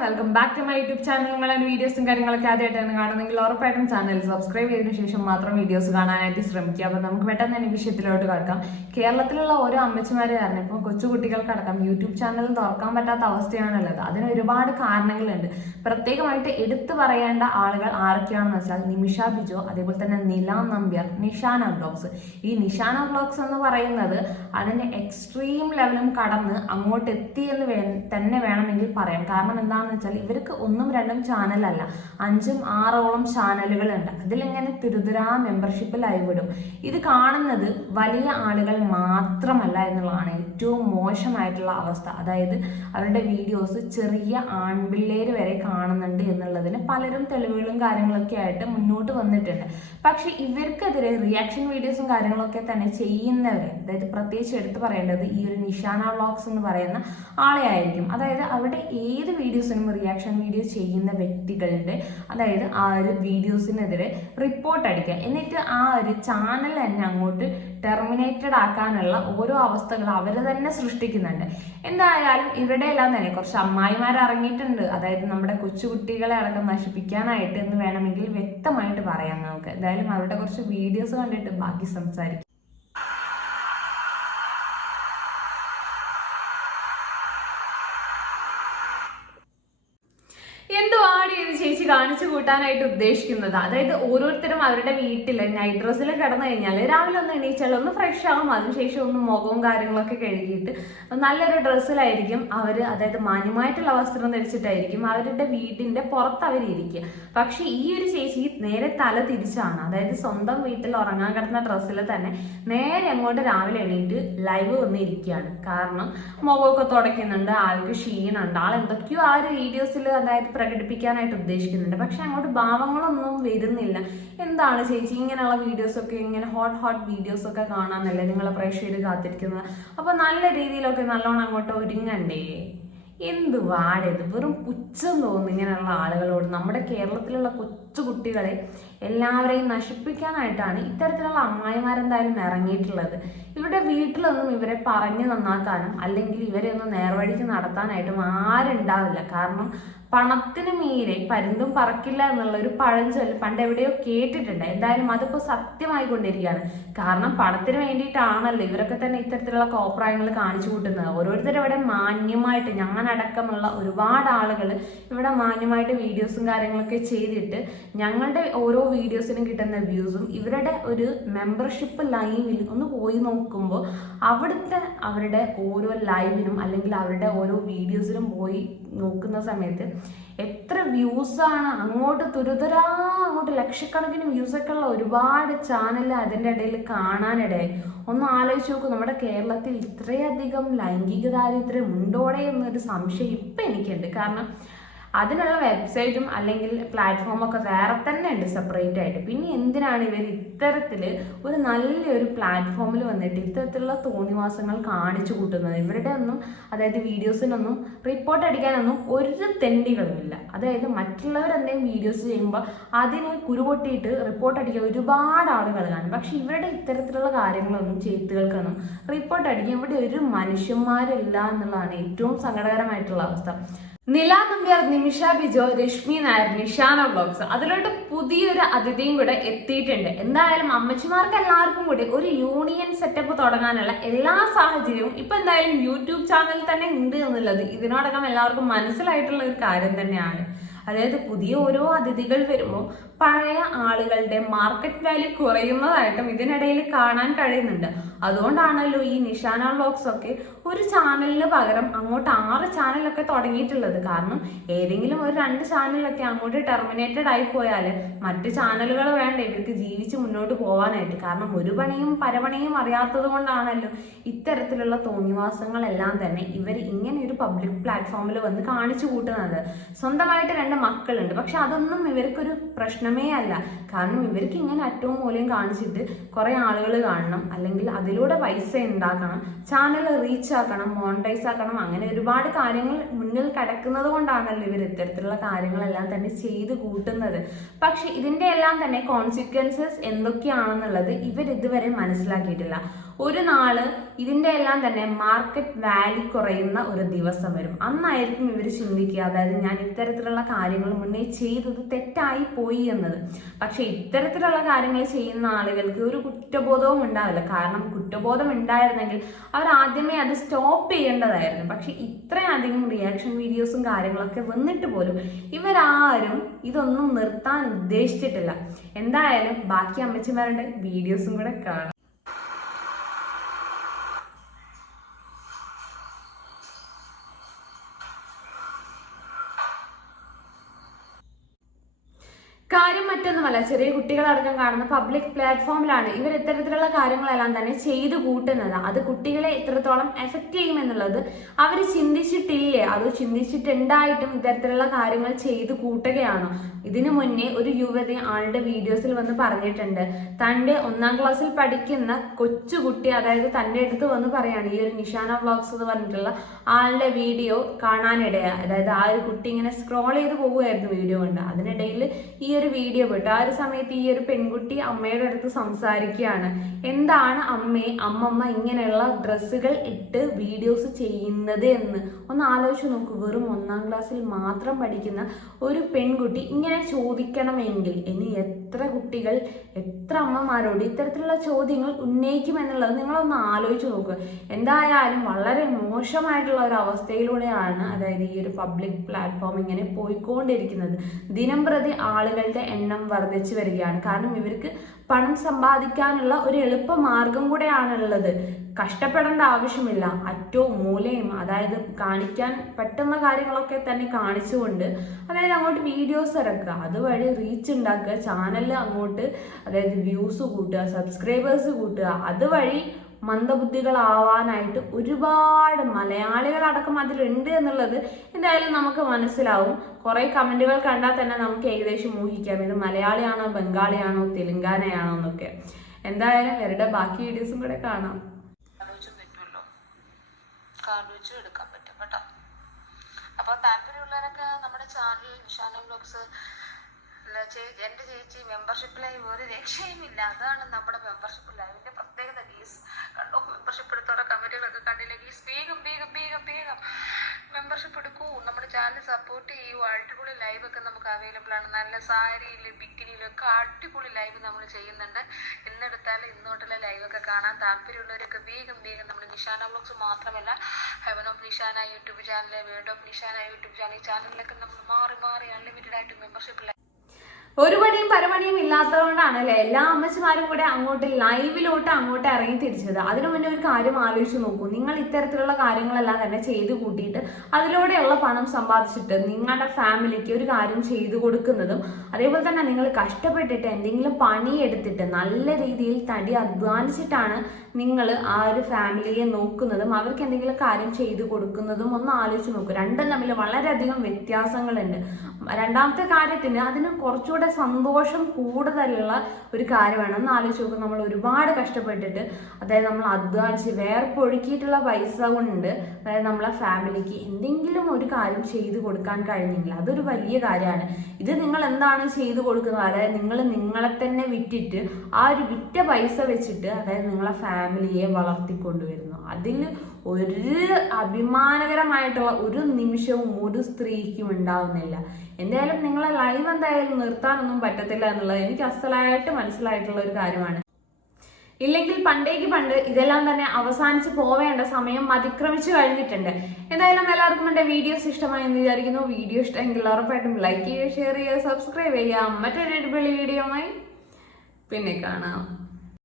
Welcome back to my YouTube channel നിങ്ങളുടെ വീഡിയോസും കാര്യങ്ങളൊക്കെ ആദ്യമായിട്ടാണ് കാണുന്നെങ്കിൽ ഉറപ്പായിട്ടും ചാനൽ സബ്സ്ക്രൈബ് ചെയ്തതിനു ശേഷം മാത്രം വീഡിയോസ് കാണാനായിട്ട് ശ്രമിക്കുക. അപ്പോൾ നമുക്ക് പെട്ടെന്ന് തന്നെ വിഷയത്തിലോട്ട് കിടക്കാം. കേരളത്തിലുള്ള ഓരോ അമ്മച്ചിമാരെ കാരണം ഇപ്പോൾ കൊച്ചുകുട്ടികൾക്കടക്കം യൂട്യൂബ് ചാനൽ തുറക്കാൻ പറ്റാത്ത അവസ്ഥയാണുള്ളത്. അതിന് ഒരുപാട് കാരണങ്ങളുണ്ട്. പ്രത്യേകമായിട്ട് എടുത്തു പറയേണ്ട ആളുകൾ ആരൊക്കെയാണെന്ന് വെച്ചാൽ നിമിഷ ബിജോ അതേപോലെ തന്നെ നില നമ്പ്യാർ നിഷാന ബ്ലോഗ്സ് ഈ നിഷാന ബ്ലോഗ്സ് എന്ന് പറയുന്നത് അതിന്റെ എക്സ്ട്രീം ലെവലും കടന്ന് അങ്ങോട്ട് എത്തി എന്ന് തന്നെ വേണമെങ്കിൽ പറയാം. കാരണം എന്താണെന്ന് വെച്ചാൽ ഇവർക്ക് ഒന്നും രണ്ടും ചാനലല്ല അഞ്ചും ആറോളം ചാനലുകളുണ്ട് അതിലിങ്ങനെ തിരുതുരാ മെമ്പർഷിപ്പിലായി വിടും ഇത് കാണുന്നത് വലിയ ആളുകൾ മാത്രമല്ല എന്നുള്ളതാണ് ഏറ്റവും മോശമായിട്ടുള്ള അവസ്ഥ. അതായത് അവരുടെ വീഡിയോസ് ചെറിയ ആൺപിള്ളേര് വരെ കാണുന്നുണ്ട് എന്നുള്ളതിന് പലരും തെളിവുകളും കാര്യങ്ങളൊക്കെ ആയിട്ട് മുന്നോട്ട് വന്നിട്ടുണ്ട്. പക്ഷെ ഇവർക്കെതിരെ റിയാക്ഷൻ വീഡിയോസും കാര്യങ്ങളൊക്കെ തന്നെ ചെയ്യുന്നവരെ അതായത് പ്രത്യേകിച്ച് എടുത്തു പറയേണ്ടത് ഈ ഒരു നിഷാന വ്ളോഗ്സ് എന്ന് പറയുന്ന ആളെ ആയിരിക്കും. അതായത് അവിടെ ഏത് വീഡിയോസിനും റിയാക്ഷൻ വീഡിയോ ചെയ്യുന്ന വ്യക്തികളുടെ അതായത് ആ ഒരു വീഡിയോസിനെതിരെ റിപ്പോർട്ട് അടിക്കുക. എന്നിട്ട് ആ ഒരു ചാനൽ തന്നെ അങ്ങോട്ട് ടെർമിനേറ്റഡ് ആക്കാനുള്ള ഓരോ അവസ്ഥകൾ അവർ തന്നെ സൃഷ്ടിക്കുന്നുണ്ട്. എന്തായാലും ഇവരുടെ എല്ലാം തന്നെ കുറച്ച് അമ്മായിമാർ ഇറങ്ങിയിട്ടുണ്ട്. അതായത് നമ്മുടെ കൊച്ചുകുട്ടികളെ അടക്കം നശിപ്പിക്കാനായിട്ട് എന്ന് വേണമെങ്കിൽ വ്യക്തമായിട്ട് പറയാം നമുക്ക്. എന്തായാലും അവരുടെ കുറച്ച് വീഡിയോസ് കണ്ടിട്ട് ബാക്കി സംസാരിക്കും. കാണിച്ചു കൂട്ടാനായിട്ട് ഉദ്ദേശിക്കുന്നത്. അതായത് ഓരോരുത്തരും അവരുടെ വീട്ടിൽ നൈറ്റ് ഡ്രസ്സിൽ കിടന്നു കഴിഞ്ഞാൽ രാവിലെ ഒന്ന് എണീച്ചാൽ ഒന്ന് ഫ്രഷ് ആകും അതിനുശേഷം ഒന്ന് മുഖവും കാര്യങ്ങളൊക്കെ കഴുകിയിട്ട് നല്ലൊരു ഡ്രസ്സിലായിരിക്കും അവർ അതായത് മാന്യമായിട്ടുള്ള വസ്ത്രം ധരിച്ചിട്ടായിരിക്കും അവരുടെ വീടിന്റെ പുറത്ത് അവരിയ്ക്കുക പക്ഷെ ഈ ഒരു ചേച്ചി നേരെ തല തിരിച്ചാണ്. അതായത് സ്വന്തം വീട്ടിൽ ഉറങ്ങാൻ കിടന്ന ഡ്രസ്സിൽ തന്നെ നേരെ അങ്ങോട്ട് രാവിലെ എണീറ്റ് ലൈവ് വന്നിരിക്കുകയാണ് കാരണം മുഖമൊക്കെ തുടയ്ക്കുന്നുണ്ട് ആൾക്ക് ക്ഷീണുണ്ട്. ആൾ എന്തൊക്കെയോ ആ ഒരു വീഡിയോസിൽ അതായത് പ്രകടിപ്പിക്കാനായിട്ട് ഉദ്ദേശിക്കുന്നുണ്ട്. പക്ഷെ അങ്ങോട്ട് ഭാവങ്ങളൊന്നും വരുന്നില്ല. എന്താണ് ചേച്ചി ഇങ്ങനെയുള്ള വീഡിയോസ് ഒക്കെ ഇങ്ങനെ ഹോട്ട് ഹോട്ട് വീഡിയോസ് ഒക്കെ കാണാനല്ലേ നിങ്ങളെ പ്രേക്ഷകർ കാത്തിരിക്കുന്നത്? അപ്പൊ നല്ല രീതിയിലൊക്കെ നല്ലോണം അങ്ങോട്ട് ഒരുങ്ങണ്ടേ? എന്ത് വാടത് വെറും പുച്ഛം തോന്നുന്നു ഇങ്ങനെയുള്ള ആളുകളോട്. നമ്മുടെ കേരളത്തിലുള്ള കൊച്ചു കുട്ടികളെ എല്ലാവരെയും നശിപ്പിക്കാനായിട്ടാണ് ഇത്തരത്തിലുള്ള അമ്മായിമാരെന്തായാലും ഇറങ്ങിയിട്ടുള്ളത്. ഇവരുടെ വീട്ടിലൊന്നും ഇവരെ പറഞ്ഞു നന്നാക്കാനും അല്ലെങ്കിൽ ഇവരെ ഒന്ന് നേർവഴിക്ക് നടത്താനായിട്ടും ആരുണ്ടാവില്ല. കാരണം പണത്തിന് മീരെ പരുന്തും പറക്കില്ല എന്നുള്ള ഒരു പഴഞ്ചൊല്ല് പണ്ട് എവിടെയോ കേട്ടിട്ടുണ്ട്. എന്തായാലും അതിപ്പോ സത്യമായി കൊണ്ടിരിക്കുകയാണ് കാരണം പണത്തിന് വേണ്ടിയിട്ടാണല്ലോ ഇവരൊക്കെ തന്നെ ഇത്തരത്തിലുള്ള കോപ്രായങ്ങൾ കാണിച്ചു കൂട്ടുന്നത്. ഓരോരുത്തരും ഇവിടെ മാന്യമായിട്ട് ഞങ്ങളടക്കമുള്ള ഒരുപാട് ആളുകൾ ഇവിടെ മാന്യമായിട്ട് വീഡിയോസും കാര്യങ്ങളൊക്കെ ചെയ്തിട്ട് ഞങ്ങളുടെ ഓരോ വീഡിയോസിനും കിട്ടുന്ന വ്യൂസും ഇവരുടെ ഒരു മെമ്പർഷിപ്പ് ലൈവിൽ ഒന്ന് പോയി നോക്കുമ്പോൾ അവിടുത്തെ അവരുടെ ഓരോ ലൈവിനും അല്ലെങ്കിൽ അവരുടെ ഓരോ വീഡിയോസിനും പോയി നോക്കുന്ന സമയത്ത് എത്ര വ്യൂസാണ് അങ്ങോട്ട് തുരുതുരാ അങ്ങോട്ട് ലക്ഷക്കണക്കിന് വ്യൂസൊക്കെ ഉള്ള ഒരുപാട് ചാനൽ അതിന്റെ ഇടയിൽ കാണാനിടയായി. ഒന്ന് ആലോചിച്ച് നോക്കൂ നമ്മുടെ കേരളത്തിൽ ഇത്രയധികം ലൈംഗിക ദാരിദ്ര്യം ഉണ്ടോടെ എന്നൊരു സംശയം ഇപ്പം എനിക്കുണ്ട്. കാരണം അതിനുള്ള വെബ്സൈറ്റും അല്ലെങ്കിൽ പ്ലാറ്റ്ഫോമും ഒക്കെ വേറെ തന്നെ ഉണ്ട് സെപ്പറേറ്റ് ആയിട്ട്. പിന്നെ എന്തിനാണ് ഇവർ ഇത്തരത്തിൽ ഒരു നല്ലൊരു പ്ലാറ്റ്ഫോമിൽ വന്നിട്ട് ഇത്തരത്തിലുള്ള തോന്നിവാസങ്ങൾ കാണിച്ചു കൂട്ടുന്നത്? ഇവരുടെ ഒന്നും അതായത് വീഡിയോസിനൊന്നും റിപ്പോർട്ട് അടിക്കാനൊന്നും ഒരു തെണ്ടികളുമില്ല. അതായത് മറ്റുള്ളവർ എന്തെങ്കിലും വീഡിയോസ് ചെയ്യുമ്പോൾ അതിന് കുരുപൊട്ടിയിട്ട് റിപ്പോർട്ട് അടിക്കാൻ ഒരുപാട് ആളുകൾ കാണും. പക്ഷെ ഇവരുടെ ഇത്തരത്തിലുള്ള കാര്യങ്ങളൊന്നും ചെയ്ത്തുകൾക്കൊന്നും റിപ്പോർട്ട് അടിക്കാൻ ഇവിടെ ഒരു മനുഷ്യന്മാരില്ല എന്നുള്ളതാണ് ഏറ്റവും സങ്കടകരമായിട്ടുള്ള അവസ്ഥ. നില നമ്പ്യാർ നിമിഷ ബിജോ രശ്മി നായർ നിഷാന ബ്ലോഗ്സ്. അതിലോട്ട് പുതിയൊരു അതിഥിയും കൂടെ എത്തിയിട്ടുണ്ട്. എന്തായാലും അമ്മച്ചിമാർക്ക് എല്ലാവർക്കും കൂടി ഒരു യൂണിയൻ സെറ്റപ്പ് തുടങ്ങാനുള്ള എല്ലാ സാഹചര്യവും ഇപ്പൊ എന്തായാലും യൂട്യൂബ് ചാനൽ തന്നെ ഉണ്ട് എന്നുള്ളത് ഇതിനോടകം എല്ലാവർക്കും മനസ്സിലായിട്ടുള്ള ഒരു കാര്യം തന്നെയാണ്. അതായത് പുതിയ ഓരോ അതിഥികൾ വരുമ്പോൾ പഴയ ആളുകളുടെ മാർക്കറ്റ് വാല്യൂ കുറയുന്നതായിട്ടും ഇതിനിടയിൽ കാണാൻ കഴിയുന്നുണ്ട്. അതുകൊണ്ടാണല്ലോ ഈ നിഷാന വ്ലോഗ്സ് ഒക്കെ ഒരു ചാനലിന് പകരം അങ്ങോട്ട് ആറ് ചാനലൊക്കെ തുടങ്ങിയിട്ടുള്ളത്. കാരണം ഏതെങ്കിലും ഒരു രണ്ട് ചാനലൊക്കെ അങ്ങോട്ട് ടെർമിനേറ്റഡ് ആയി പോയാൽ മറ്റ് ചാനലുകൾ വേണ്ട ഇവർക്ക് ജീവിച്ച് മുന്നോട്ട് പോകാനായിട്ട് കാരണം ഒരു പണിയും പരപണിയും അറിയാത്തത് കൊണ്ടാണല്ലോ ഇത്തരത്തിലുള്ള തോന്നിവാസങ്ങളെല്ലാം തന്നെ ഇവർ ഇങ്ങനെ ഒരു പബ്ലിക് പ്ലാറ്റ്ഫോമിൽ വന്ന് കാണിച്ചു കൂട്ടുന്നത്. സ്വന്തമായിട്ട് രണ്ട് മക്കളുണ്ട്. പക്ഷെ അതൊന്നും ഇവർക്കൊരു പ്രശ്നമേ അല്ല. കാരണം ഇവർക്ക് ഇങ്ങനെ അറ്റവും മൂലയും കാണിച്ചിട്ട് കുറെ ആളുകൾ കാണണം. അല്ലെങ്കിൽ അതിലൂടെ പൈസ ഉണ്ടാക്കണം. ചാനൽ റീച്ച് ആക്കണം മോണിറ്റൈസ് ആക്കണം അങ്ങനെ ഒരുപാട് കാര്യങ്ങൾ മുന്നിൽ കിടക്കുന്നത് കൊണ്ടാണല്ലോ ഇവർ ഇത്തരത്തിലുള്ള കാര്യങ്ങളെല്ലാം തന്നെ ചെയ്ത് കൂട്ടുന്നത്. പക്ഷെ ഇതിന്റെ എല്ലാം തന്നെ കോൺസിക്വൻസസ് എന്തൊക്കെയാണെന്നുള്ളത് ഇവർ ഇതുവരെ മനസ്സിലാക്കിയിട്ടില്ല. ഒരു നാൾ ഇതിന്റെ എല്ലാം തന്നെ മാർക്കറ്റ് വാല്യൂ കുറയുന്ന ഒരു ദിവസം വരും. അന്നായിരിക്കും ഇവർ ചിന്തിക്കുക അതായത് ഞാൻ ഇത്തരത്തിലുള്ള കാര്യങ്ങൾ മുന്നേ ചെയ്തത് തെറ്റായി പോയി എന്നത്. പക്ഷെ ഇത്തരത്തിലുള്ള കാര്യങ്ങൾ ചെയ്യുന്ന ആളുകൾക്ക് ഒരു കുറ്റബോധവും ഉണ്ടാവില്ല. കാരണം കുറ്റബോധം ഉണ്ടായിരുന്നെങ്കിൽ അവർ ആദ്യമേ അത് സ്റ്റോപ്പ് ചെയ്യേണ്ടതായിരുന്നു. പക്ഷെ ഇത്രയധികം റിയാക്ഷൻ വീഡിയോസും കാര്യങ്ങളൊക്കെ വന്നിട്ട് പോലും ഇവരാരും ഇതൊന്നും നിർത്താൻ ഉദ്ദേശിച്ചിട്ടില്ല. എന്തായാലും ബാക്കി അമ്മച്ചിമാരുടെ വീഡിയോസും കൂടെ കാണാം. കാര്യം മറ്റൊന്നുമല്ല. ചെറിയ കുട്ടികളടക്കം കാണുന്ന പബ്ലിക് പ്ലാറ്റ്ഫോമിലാണ് ഇവർ ഇത്തരത്തിലുള്ള കാര്യങ്ങളെല്ലാം തന്നെ ചെയ്തു കൂട്ടുന്നത്. അത് കുട്ടികളെ എത്രത്തോളം എഫക്റ്റ് ചെയ്യുമെന്നുള്ളത് അവർ ചിന്തിച്ചിട്ടില്ലേ? അത് ചിന്തിച്ചിട്ടുണ്ടായിട്ടും ഇത്തരത്തിലുള്ള കാര്യങ്ങൾ ചെയ്തു കൂട്ടുകയാണോ? ഇതിനു മുന്നേ ഒരു യുവതി ആളുടെ വീഡിയോസിൽ വന്ന് പറഞ്ഞിട്ടുണ്ട്. തന്റെ ഒന്നാം ക്ലാസ്സിൽ പഠിക്കുന്ന കൊച്ചുകുട്ടി അതായത് തന്റെ അടുത്ത് വന്ന് പറയാണ് ഈ ഒരു നിഷാന വ്ളോഗ്സ് എന്ന് പറഞ്ഞിട്ടുള്ള ആളുടെ വീഡിയോ കാണാനിടയാ. അതായത് ആ ഒരു കുട്ടി ഇങ്ങനെ സ്ക്രോൾ ചെയ്ത് പോകുമായിരുന്നു വീഡിയോ കൊണ്ട്. അതിനിടയിൽ ഈ ഒരു വീഡിയോ പെട്ടു ആ ഒരു സമയത്ത് ഈ ഒരു പെൺകുട്ടി അമ്മയുടെ അടുത്ത് സംസാരിക്കുകയാണ്. എന്താണ് അമ്മേ അമ്മമ്മ ഇങ്ങനെയുള്ള ഡ്രസ്സുകൾ ഇട്ട് വീഡിയോസ് ചെയ്യുന്നത് എന്ന്? ഒന്ന് ആലോചിച്ച് നോക്കൂ. വെറും ഒന്നാം ക്ലാസ്സിൽ മാത്രം പഠിക്കുന്ന ഒരു പെൺകുട്ടി ഇങ്ങനെ ചോദിക്കണമെങ്കിൽ ഇനി എത്ര കുട്ടികൾ എത്ര അമ്മമാരോട് ഇത്തരത്തിലുള്ള ചോദ്യങ്ങൾ ഉന്നയിക്കും എന്നുള്ളത് നിങ്ങളൊന്ന് ആലോചിച്ച് നോക്കുക. എന്തായാലും വളരെ മോശമായിട്ടുള്ള ഒരു അവസ്ഥയിലൂടെയാണ് അതായത് ഈ ഒരു പബ്ലിക് പ്ലാറ്റ്ഫോം ഇങ്ങനെ പോയിക്കൊണ്ടിരിക്കുന്നത്. ദിനം പ്രതി ആളുകളുടെ എണ്ണം വർദ്ധിച്ചു വരികയാണ്. കാരണം ഇവർക്ക് പണം സമ്പാദിക്കാനുള്ള ഒരു എളുപ്പ മാർഗം കൂടെയാണുള്ളത്. കഷ്ടപ്പെടേണ്ട ആവശ്യമില്ല. അറ്റവും മൂലയും അതായത് കാണിക്കാൻ പറ്റുന്ന കാര്യങ്ങളൊക്കെ തന്നെ കാണിച്ചുകൊണ്ട് അതായത് അങ്ങോട്ട് വീഡിയോസ് ഇറക്കുക. അതുവഴി റീച്ച് ഉണ്ടാക്കുക. ചാനലിൽ അങ്ങോട്ട് അതായത് വ്യൂസ് കൂട്ടുക സബ്സ്ക്രൈബേഴ്സ് കൂട്ടുക. അതുവഴി മന്ദബുദ്ധികളാവാനായിട്ട് ഒരുപാട് മലയാളികൾ മലയാളികളടക്കം അതിലുണ്ട് എന്നുള്ളത് എന്തായാലും നമുക്ക് മനസ്സിലാവും. കുറേ കമന്റുകൾ കണ്ടാൽ തന്നെ നമുക്ക് ഏകദേശം ഊഹിക്കാം. ഇത് മലയാളിയാണോ ബംഗാളിയാണോ തെലുങ്കാനയാണോ എന്നൊക്കെ. എന്തായാലും ഇവരുടെ ബാക്കി വീഡിയോസും കൂടെ കാണാം. എടുക്കാൻ പറ്റും കേട്ടോ. അപ്പോൾ താല്പര്യമുള്ളവരൊക്കെ നമ്മുടെ ചാനൽ വിശാന ബ്ലോഗ്സ് എന്റെ ചേച്ചി മെമ്പർഷിപ്പ് ലൈവ് ഒരു രക്ഷയുമില്ല. അതാണ് നമ്മുടെ മെമ്പർഷിപ്പ് ലൈവിന്റെ പ്രത്യേകത ഗീസ്. കണ്ടോ? മെമ്പർഷിപ്പ് എടുത്തോടെ കമന്റുകളൊക്കെ കണ്ടില്ല ഗീസ്? വേഗം വേഗം വേഗം വേഗം മെമ്പർഷിപ്പ് എടുക്കൂ. നമ്മുടെ ചാനൽ സപ്പോർട്ട് ചെയ്യൂ. അടിപൊളി ലൈവ് ഒക്കെ നമുക്ക് അവൈലബിൾ ആണ്. നല്ല സാരിയിൽ ബിക്കിനിയിലും ഒക്കെ അടിപൊളി ലൈവ് നമ്മൾ ചെയ്യുന്നുണ്ട്. ഇന്നെടുത്താൽ ഇന്നോട്ടുള്ള ലൈവ് ഒക്കെ കാണാൻ താല്പര്യമുള്ളവരൊക്കെ വേഗം വേഗം നമ്മുടെ നിഷാന വ്ളോഗ്സ് മാത്രമല്ല heaven of Nishana YouTube channel world of Nishana YouTube channel ഈ ചാനലിലൊക്കെ നമ്മൾ മാറി മാറി അൺലിമിറ്റഡ് ആയിട്ട് മെമ്പർഷിപ്പ് ഒരു പണിയും പരമണിയും ഇല്ലാത്തതുകൊണ്ടാണ് അല്ലെ? എല്ലാ അമ്മച്ചിമാരും കൂടെ അങ്ങോട്ട് ലൈവിലോട്ട് അങ്ങോട്ട് ഇറങ്ങി തിരിച്ചത്. അതിനു മുന്നേ ഒരു കാര്യം ആലോചിച്ച് നോക്കൂ. നിങ്ങൾ ഇത്തരത്തിലുള്ള കാര്യങ്ങളെല്ലാം തന്നെ ചെയ്തു കൂട്ടിയിട്ട് അതിലൂടെയുള്ള പണം സമ്പാദിച്ചിട്ട് നിങ്ങളുടെ ഫാമിലിക്ക് ഒരു കാര്യം ചെയ്തു കൊടുക്കുന്നതും അതേപോലെ തന്നെ നിങ്ങൾ കഷ്ടപ്പെട്ടിട്ട് എന്തെങ്കിലും പണിയെടുത്തിട്ട് നല്ല രീതിയിൽ തടി അധ്വാനിച്ചിട്ടാണ് നിങ്ങൾ ആ ഒരു ഫാമിലിയെ നോക്കുന്നതും അവർക്ക് എന്തെങ്കിലും കാര്യം ചെയ്തു കൊടുക്കുന്നതും ഒന്ന് ആലോചിച്ച് നോക്കൂ. രണ്ടും തമ്മിൽ വളരെയധികം വ്യത്യാസങ്ങളുണ്ട്. രണ്ടാമത്തെ കാര്യത്തിന് അതിന് കുറച്ചുകൂടെ സന്തോഷം കൂടുതലുള്ള ഒരു കാര്യമാണ്. ഒന്ന് ആലോചിച്ച് നോക്കും നമ്മൾ ഒരുപാട് കഷ്ടപ്പെട്ടിട്ട് അതായത് നമ്മൾ അധ്വാനിച്ച് വേർപ്പൊഴുക്കിയിട്ടുള്ള പൈസ കൊണ്ട് അതായത് നമ്മളെ ഫാമിലിക്ക് എന്തെങ്കിലും ഒരു കാര്യം ചെയ്തു കൊടുക്കാൻ കഴിഞ്ഞെങ്കിൽ അതൊരു വലിയ കാര്യമാണ്. ഇത് നിങ്ങൾ എന്താണ് ചെയ്തു കൊടുക്കുന്നത്? അതായത് നിങ്ങൾ നിങ്ങളെ തന്നെ വിറ്റിട്ട് ആ ഒരു വിറ്റ പൈസ വെച്ചിട്ട് അതായത് നിങ്ങളെ ഫാമിലിയെ വളർത്തിക്കൊണ്ടുവരുന്നു. അതിൽ ഒരു അഭിമാനകരമായിട്ടുള്ള ഒരു നിമിഷവും ഒരു സ്ത്രീക്കും ഉണ്ടാവുന്നില്ല. എന്തായാലും നിങ്ങളെ ലൈവ് എന്തായാലും നിർത്താനൊന്നും പറ്റത്തില്ല എന്നുള്ളത് എനിക്ക് അസലായിട്ട് മനസ്സിലായിട്ടുള്ള ഒരു കാര്യമാണ്. ഇല്ലെങ്കിൽ പണ്ടേക്ക് പണ്ട് ഇതെല്ലാം തന്നെ അവസാനിച്ച് പോവേണ്ട സമയം അതിക്രമിച്ചു കഴിഞ്ഞിട്ടുണ്ട്. എന്തായാലും എല്ലാവർക്കും എന്റെ വീഡിയോസ് ഇഷ്ടമായി എന്ന് വിചാരിക്കുന്നു. വീഡിയോ ഇഷ്ടമെങ്കിൽ ഉറപ്പായിട്ടും ലൈക്ക് ചെയ്യുക ഷെയർ ചെയ്യുക സബ്സ്ക്രൈബ് ചെയ്യുക. മറ്റൊരു അടിപൊളി വീഡിയോയുമായി പിന്നെ കാണാം.